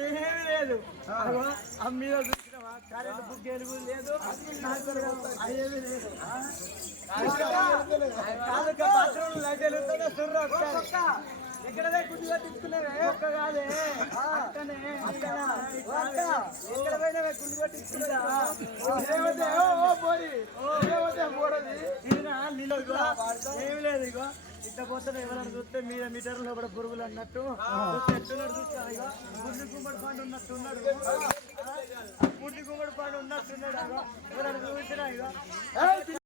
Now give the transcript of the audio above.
ఏమీ లేదు మీద చూసినావా కరెంట్ బుక్ ఎలుగు లేదు అయ్యేది లేదు బాత్రూమ్ లైట్ వెళ్తుందో సుర్ర ఎక్కడదే గుడ్డు కట్టించుకునేవే ఒక్క కాదే అక్కనే ఎక్కడ పోయినవే గుడ్డు కట్టించుకునేవా ఏమి లేదు ఇగో ఇట్లా పోతే ఎవరైనా చూస్తే మీద మీటర్లో కూడా పురుగులు అన్నట్టు ఎట్టున్నాడు చూస్తా ఇగో గుడ్డు గుమ్మడి పండు ఉన్నట్టున్నాడు గుడ్డు గుమ్మడి పండు ఉన్నట్టున్నాడు ఎవరైనా చూసినా ఇగో